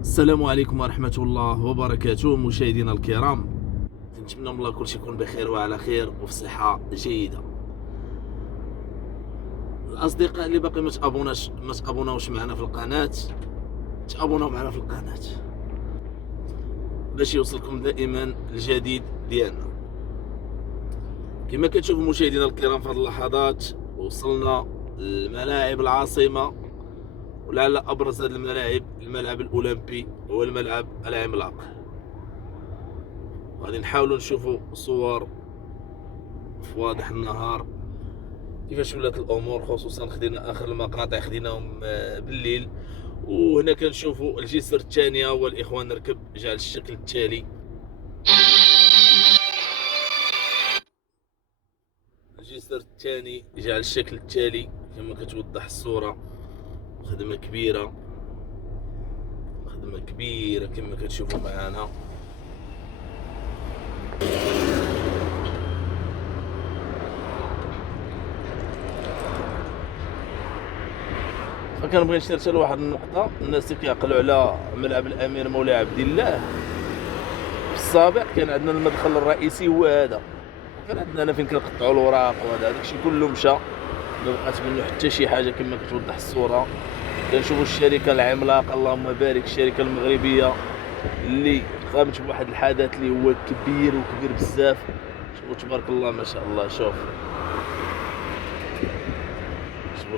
السلام عليكم ورحمة الله وبركاته مشاهدينا الكرام. نتمنى من الله كلشي يكون بخير وعلى خير وفي صحة جيدة. الأصدقاء اللي باقي ما تابوناوش معنا في القناة، تابوناو معنا في القناة باش يوصلكم دائما الجديد ديالنا. كما كتشوفوا مشاهدينا الكرام في هذه اللحظات وصلنا لملاعب العاصمة، ولعل أبرز هذه الملاعب الملعب الأولمبي هو الملعب العملاق. غادي نحاولوا نشوفوا صور في واضح النهار كيفاش ولات الامور، خصوصا خدينا اخر المقاطع خديناهم بالليل. وهنا كنشوفوا الجسر الثانية والاخوان نركب جعل الشكل التالي. الجسر الثاني جعل الشكل التالي كما كتوضح الصورة. خدمة كبيرة كما كتشوفوا معنا. فكنبغي نشير حتى لواحد النقطة، الناس اللي كيعقلوا على ملعب الأمير مولاي عبد الله. في السابق كان عندنا المدخل الرئيسي هو هذا، كان عندنا هنا فين كنقطعوا الوراق وهذا، داكشي كله مشى، ما بقات منه حتى شي حاجة كما كتوضح الصورة. كنشوفوا الشركة العملاقة اللهم بارك، الشركة المغربية اللي قامت بواحد الحدث اللي هو كبير وكبير بزاف. شوفوا تبارك الله ما شاء الله، شوفوا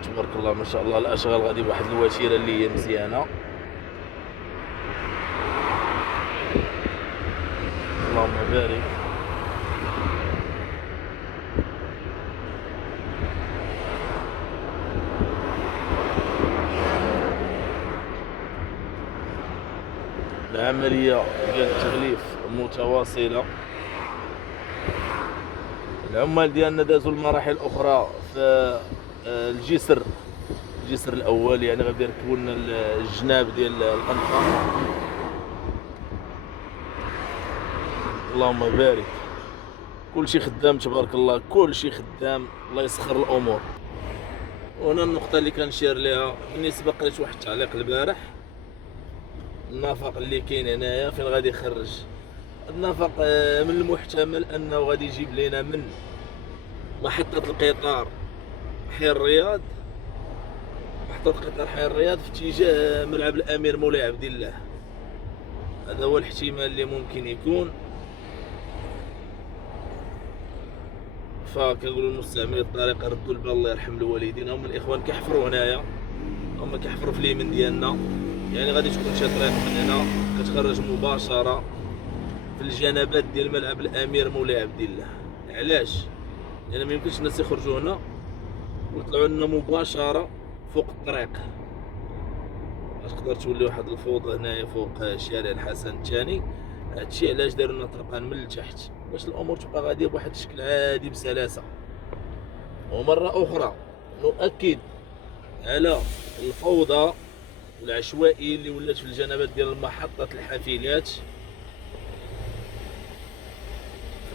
تبارك الله ما شاء الله. الاشغال غادي بواحد الوتيره اللي هي مزيانه، اللهم بارك. العمليه ديال التغليف متواصله. العمال ديالنا دازوا المراحل الاخرى في الجسر الاول، يعني غادي يركبوا لنا الجناب ديال القنفه. اللهم بارك، كلشي خدام تبارك الله، كلشي خدام، الله يسخر الامور. وهنا النقطه اللي كنشير ليها، بالنسبه قريت واحد التعليق البارح، النفق اللي كاين هنايا فين غادي يخرج النفق. من المحتمل انه غادي يجيب لنا من محطه القطار حي الرياض، محطة قطار حي الرياض في اتجاه ملعب الأمير مولاي عبد الله. هذا هو الاحتمال اللي ممكن يكون. فكنقولوا للمستعملين الطريق ردوا البال الله يرحم الوالدين. هما الإخوان كيحفروا هنايا، هما كيحفروا في اليمين ديالنا، يعني غادي تكون شي طريق من هنا كتخرج مباشرة في الجنبات ديال ملعب الأمير مولاي عبد الله. علاش؟ لأن ما يمكنش الناس يخرجوا هنا ويطلعوا لنا مباشرة فوق الطريق، تقدر تولي واحد الفوضى هنايا فوق شارع الحسن الثاني. هادشي علاش داروا لنا طرقان من التحت باش الامور تبقى غاديه بواحد الشكل عادي بسلاسه. ومره اخرى نؤكد على الفوضى والعشوائيه اللي ولات في الجنبات ديال محطه الحافلات.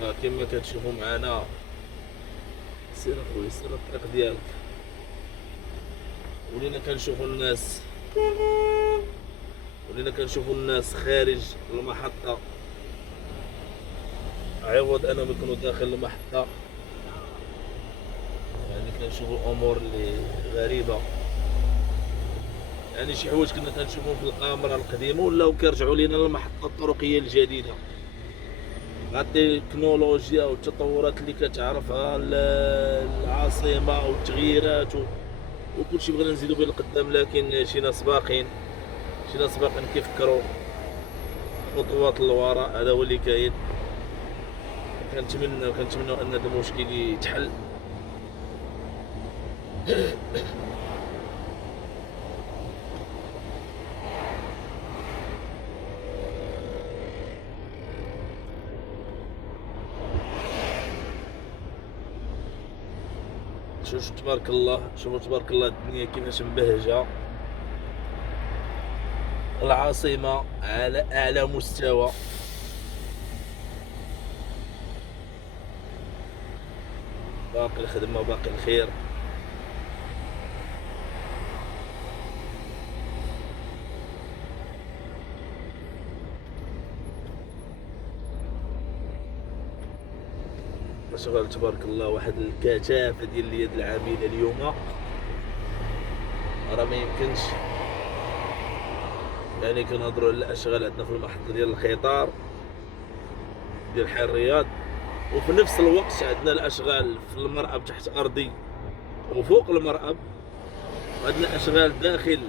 فكما كتشوفوا معنا، سير اخويا سير الطريق ديالك. ولينا كنشوفوا الناس خارج المحطة عوض انهم يكونوا داخل المحطة. يعني كنشوفوا امور اللي غريبة، يعني شي حوايج كنا كنشوفوهم في الكاميرا القديمة ولاو كيرجعوا لينا للمحطة الطرقية الجديدة مع التكنولوجيا والتطورات اللي كتعرفها العاصمة والتغييرات وكلشي بغينا نزيدو به القدام. لكن شي ناس باقين كيفكروا خطوات للوراء. هذا هو اللي كاين. كنتمنى ان هذا المشكل يتحل. شوفوا تبارك الله الدنيا كيفاش مبهجه، العاصمة على أعلى مستوى. باقي الخدمة باقي الخير. الاشغال تبارك الله واحد الكثافه ديال اليد العامله اليوم راه ما يمكنش. يعني كنهضروا على الاشغال عندنا في المحطه ديال الخطار ديال حي الرياض، وفي نفس الوقت عندنا الاشغال في المرأب تحت ارضي وفوق المرأب، وعندنا اشغال داخل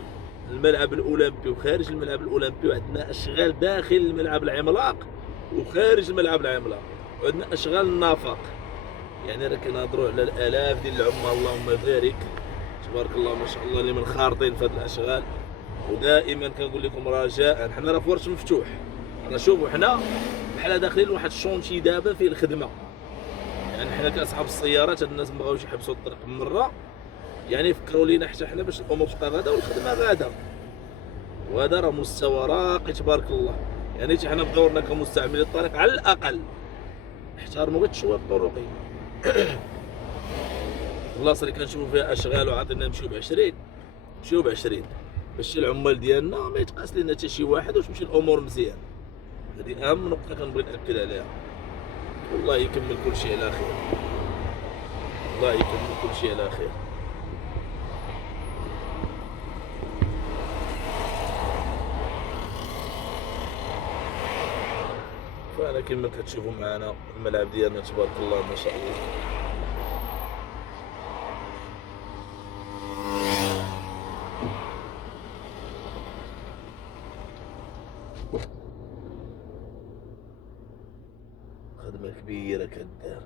الملعب الاولمبي وخارج الملعب الاولمبي، وعندنا اشغال داخل الملعب العملاق وخارج الملعب العملاق، وعندنا اشغال النفق. يعني راه كنهضروا على الالاف ديال العمال اللهم بارك تبارك الله ما شاء الله اللي من خارطين في هذه الاشغال. ودائما كنقول لكم رجاء، حنا راه في ورش مفتوح، راه شوفوا حنا بحال داخلين لواحد الشونتي دابا فيه الخدمه. يعني حنا كاصحاب السيارات هاد الناس مبغاوش يحبسوا الطريق من مره، يعني فكروا لينا حتى حنا باش الامور تبقى غاده والخدمه غاده. وهذا راه مستوى راقي تبارك الله. يعني حتى حنا بدورنا كمستعملين الطريق على الاقل احترموا غير التشويه الطرقي. البلاصه اللي كنشوفوا فيها اشغال وعاطينا نمشيو ب20 نمشيو ب20 باش العمال ديالنا ما يتقاس لنا حتى شي واحد وتمشي الامور مزيان. هذه اهم نقطه كنبغي ناكد عليها. والله يكمل كل شيء على خير، الله يكمل كل شيء على خير. فانا كما كتشوفوا معنا الملعب ديالنا تبارك الله ما شاء الله. خدمة كبيرة كدار،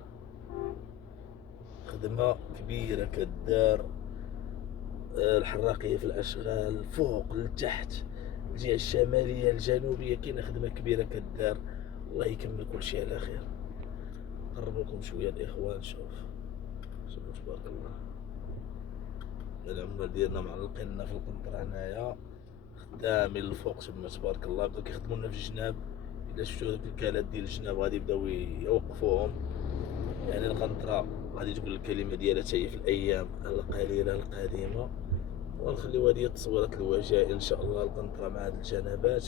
خدمة كبيرة كدار. الحراقية في الأشغال فوق لتحت، الجهة الشمالية الجنوبية كاينة خدمة كبيرة كدار. الله يكمل كل شيء على خير. قربوا لكم شوية الإخوان، شوفوا تبارك الله العمال ديالنا معلقيننا في القنطرة هنايا خدامين الفوق تما تبارك الله. بداو كيخدموا لنا في الجناب، إلا شفتوا هذوك الكالات ديال الجناب غادي يبداو يوقفوهم. يعني القنطرة غادي تقول الكلمة ديالها حتى هي في الأيام القليلة القادمة. ونخليو هذه التصويرات الوجائية إن شاء الله القنطرة مع هاد الجنابات.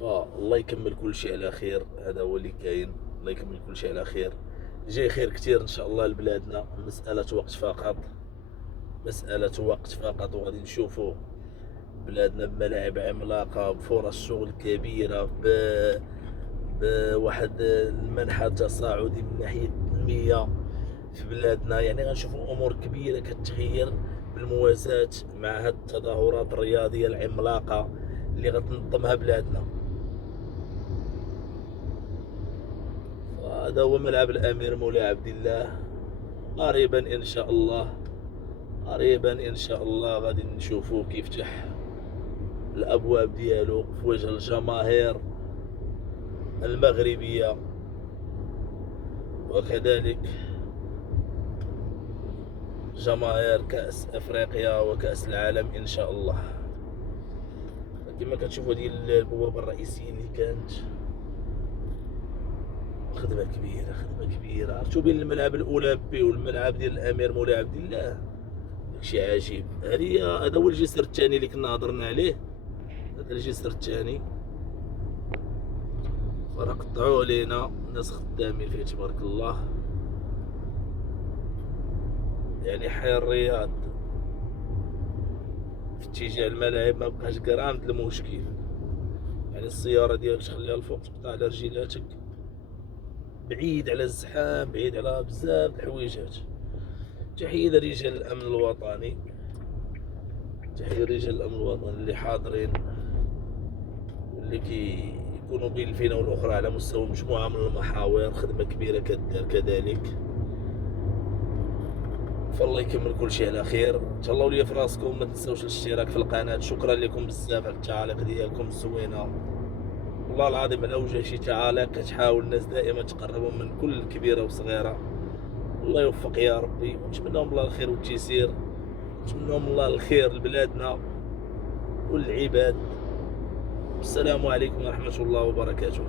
فالله يكمل كل شيء على خير، هذا هو اللي كاين. الله يكمل كل شيء على خير، جاي خير كثير ان شاء الله لبلادنا. مسألة وقت فقط، مسألة وقت فقط، وغادي نشوفوا بلادنا بملاعب عملاقة بفرص شغل كبيرة بواحد المنحى تصاعدي من ناحية التنمية في بلادنا. يعني غنشوفوا امور كبيرة كتغير بالموازاة مع هاد التظاهرات الرياضية العملاقة اللي غتنظمها بلادنا. هذا هو ملعب الامير مولاي عبد الله. قريبا ان شاء الله، قريبا ان شاء الله غادي نشوفوا كيفتح الابواب ديالو في وجه الجماهير المغربيه وكذلك جماهير كاس افريقيا وكاس العالم ان شاء الله. كما كتشوفوا هذه البوابه الرئيسيه اللي كانت خدمة كبيرة، خدمة كبيرة. عرفتو بين الملعب الأولمبي والملعب ديال الأمير مولاي عبد الله داكشي عجيب. هذا هو الجسر الثاني اللي كنا هضرنا عليه، هذا الجسر الثاني. فراه قطعوه علينا ناس خدامين فيه تبارك الله. يعني حي الرياض في اتجاه الملاعب ما بقاش كرام المشكل. يعني السيارة ديالك تخليها الفوق تقطع على رجيلاتك، بعيد على الزحام، بعيد على بزاف د الحويجات. تحية لرجال الأمن الوطني، تحية لرجال الأمن الوطني اللي حاضرين واللي كيكونوا بين الفينة والأخرى على مستوى مجموعة من المحاور. خدمة كبيرة كدار كذلك. فالله يكمل كل شيء على خير. تهلاو ليا في راسكم، ما تنساوش الاشتراك في القناة. شكرا لكم بزاف على التعاليق ديالكم الزوينة. والله العظيم على وجه شي تعاليق كتحاول الناس دائما تقربهم من كل كبيرة وصغيرة. الله يوفق يا ربي، ونتمناهم الله الخير والتيسير، نتمناهم الله الخير لبلادنا والعباد. والسلام عليكم ورحمة الله وبركاته.